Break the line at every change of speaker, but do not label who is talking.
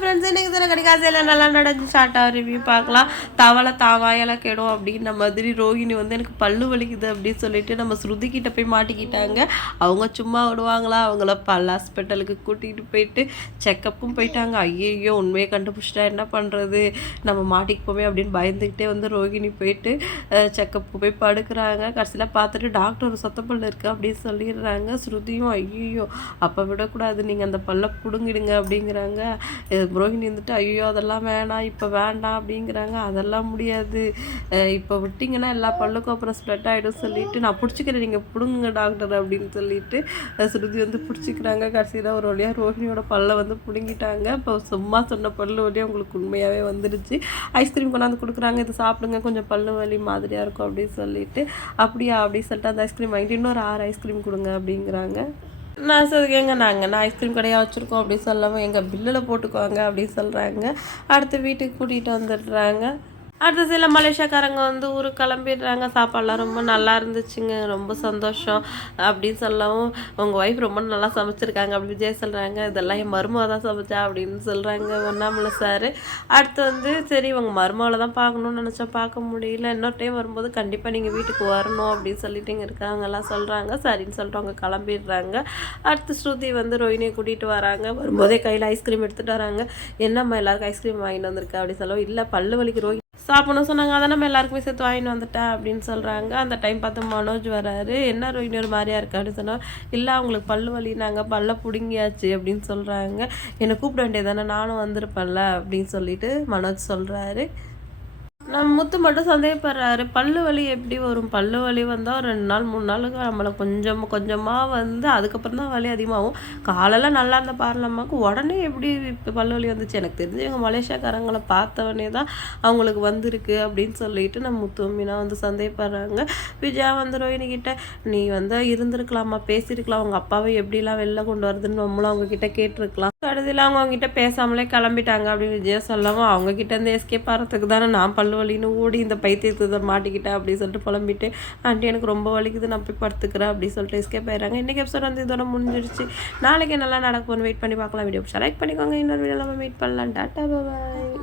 Friends இன்றைக்கி தானே கிடைக்காசையில் நல்லா நடந்து ஷார்ட்டாக ரிவ்யூ பார்க்கலாம். தவளை தாவாயெல்லாம் கெடும் அப்படின்ற மாதிரி ரோஹிணி வந்து எனக்கு பல்லு வலிக்குது அப்படின்னு சொல்லிட்டு நம்ம ஸ்ருதிக்கிட்ட போய் மாட்டிக்கிட்டாங்க. அவங்க சும்மா விடுவாங்களா? அவங்கள பல் ஹாஸ்பிட்டலுக்கு கூட்டிகிட்டு போயிட்டு செக்கப்பும் போயிட்டாங்க. ஐயையோ உண்மையை கண்டுபிடிச்சிட்டா என்ன பண்ணுறது நம்ம மாட்டிக்கு போமே அப்படின்னு பயந்துக்கிட்டே வந்து ரோஹிணி போயிட்டு செக்கப் போய் படுக்கிறாங்க. கடைசியில் பார்த்துட்டு டாக்டர் ஒரு சொத்த பல்லு இருக்குது அப்படின்னு சொல்லிடுறாங்க. ஸ்ருதியும் ஐயோ அப்போ விடக்கூடாது. நீங்கள் அந்த பல்லை பிடுங்கிடுங்க அப்படிங்கிறாங்க. அஹ் வந்துட்டு ஐயோ அதெல்லாம் வேணாம் இப்போ வேண்டாம் அப்படிங்கிறாங்க. அதெல்லாம் முடியாது. இப்போ விட்டிங்கன்னா எல்லா பல்லுக்கும் அப்புறம் ஸ்ப்ரெட் ஆகிடும் சொல்லிட்டு நான் பிடிச்சிக்கிறேன் நீங்கள் பிடுங்குங்க டாக்டர் அப்படின்னு சொல்லிட்டு ஸ்ருதி வந்து பிடிச்சிக்கிறாங்க. கடைசியில் ஒரு வழியாக ரோஹிணியோட பல்லை வந்து பிடுங்கிட்டாங்க. இப்போ சும்மா சொன்ன பல்லு வழியாக உங்களுக்கு உண்மையாகவே வந்துடுச்சு ஐஸ்கிரீம் கொண்டாந்து கொடுக்குறாங்க. இது சாப்பிடுங்க கொஞ்சம் பல்லு வலி மாதிரியாக இருக்கும் அப்படின்னு சொல்லிட்டு அப்படியா? அப்படின்னு சொல்லிட்டு அந்த ஐஸ்கிரீம் வாங்கிட்டு இன்னொரு ஆறு ஐஸ்கிரீம் கொடுங்க அப்படிங்கிறாங்க. நான் சொல்லுங்க நாங்கள் நான் ஐஸ்கிரீம் கடையாக வச்சுருக்கோம் அப்படின்னு சொல்லாமல் எங்கள் பில்லில் போட்டுக்குவாங்க அப்படின்னு சொல்கிறாங்க அடுத்து வீட்டுக்கு கூட்டிகிட்டு வந்துடுறாங்க. அடுத்த சில மலேசியாக்காரங்க வந்து ஊருக்கு கிளம்பிடுறாங்க. சாப்பாடுலாம் ரொம்ப நல்லா இருந்துச்சுங்க. ரொம்ப சந்தோஷம் அப்படின்னு சொல்லவும் உங்கள் ஒய்ஃப் ரொம்ப நல்லா சமைச்சிருக்காங்க அப்படி விஜய் சொல்கிறாங்க இதெல்லாம் என் மருமக தான் சமைச்சா அப்படின்னு சொல்கிறாங்க ஒன்றாமல சார் அடுத்து வந்து சரி உங்கள் மருமகளை தான் பார்க்கணும்னு நினச்சா பார்க்க முடியல. இன்னொரு டைம் வரும்போது கண்டிப்பாக நீங்கள் வீட்டுக்கு வரணும் அப்படின்னு சொல்லிட்டு இங்கே இருக்கிறவங்கெல்லாம் சொல்கிறாங்க சரின்னு சொல்லிட்டு அவங்க கிளம்பிடுறாங்க. அடுத்து ஸ்ருதி வந்து ரோஹினியை கூட்டிகிட்டு வராங்க. வரும்போதே கையில் ஐஸ்கிரீம் எடுத்துகிட்டு வராங்க. என்னம்மா எல்லாருக்கும் ஐஸ்கிரீம் வாங்கிட்டு வந்திருக்கா? அப்படின்னு சொல்லவும் இல்லை பல்லு வலிக்கு ரோஹி சாப்பிடணும் சொன்னாங்க அதை நம்ம எல்லாருக்குமே சேர்த்து வாங்கிட்டு வந்துட்டேன் அப்படின்னு சொல்கிறாங்க அந்த டைம் பார்த்து மனோஜ் வராரு. என்ன ரோஹினி ஒரு மாதிரியா இருக்கு அப்படின்னு சொன்னால் இல்லை அவங்களுக்கு பல்லு வலினாங்க பல்ல பிடுங்கியாச்சு அப்படின்னு சொல்கிறாங்க என்னை கூப்பிட வேண்டியதானே நானும் வந்திருப்பேன்ல அப்படின்னு சொல்லிட்டு மனோஜ் சொல்கிறாரு நம்ம முத்து மட்டும் சந்தேகப்படுறாரு. பல்லு வலி எப்படி வரும்? பல்லு வலி வந்தால் ரெண்டு நாள் மூணு நாளுக்கு நம்மளை கொஞ்சம் கொஞ்சமாக வந்து அதுக்கப்புறம் தான் வலி அதிகமாகும். காலெல்லாம் நல்லா இருந்த பார்லம்மாவுக்கு உடனே எப்படி இப்போ பல்லு வலி வந்துச்சு? எனக்கு தெரிஞ்சு இவங்க மலேசியாக்காரங்களை பார்த்தவொடனே தான் அவங்களுக்கு வந்திருக்கு அப்படின்னு சொல்லிட்டு நம்ம முத்து மீனா வந்து சந்தேகப்படுறாங்க. விஜயா வந்து ரோஹினிக்கிட்ட நீ வந்து இருந்திருக்கலாமா? பேசியிருக்கலாம். அவங்க அப்பாவை எப்படிலாம் வெளில கொண்டு வருதுன்னு நம்மளும் அவங்க கிட்ட கேட்டிருக்கலாம். கடைசியில் அவங்க அவங்ககிட்ட பேசாமலே கிளம்பிட்டாங்க அப்படின்னு விஜயா சொல்லவும் அவங்கக்கிட்ட இருந்து எஸ்கேப் ஆகிறதுக்கு தானே நான் பல்லு வலின்னு ஓடி இந்த பைத்தியத்தை மாட்டிக்கிட்டேன் அப்படின்னு சொல்லிட்டு புலம்பிட்டு ஆண்டி எனக்கு ரொம்ப வலிக்குது நான் போய் படுத்துக்கிறேன் அப்படின்னு சொல்லிட்டு எஸ்கேப் ஆயிடுறாங்க. இன்னைக்கு எபிசோட் வந்து இதோட முடிஞ்சிருச்சு. நாளைக்கு நல்லா நடக்கும்னு வெயிட் பண்ணி பார்க்கலாம். வீடியோ லைக் பண்ணிக்கோங்க. இன்னொரு வீடியோ நம்ம மீட் பண்ணலாம். டாட்டா பாய்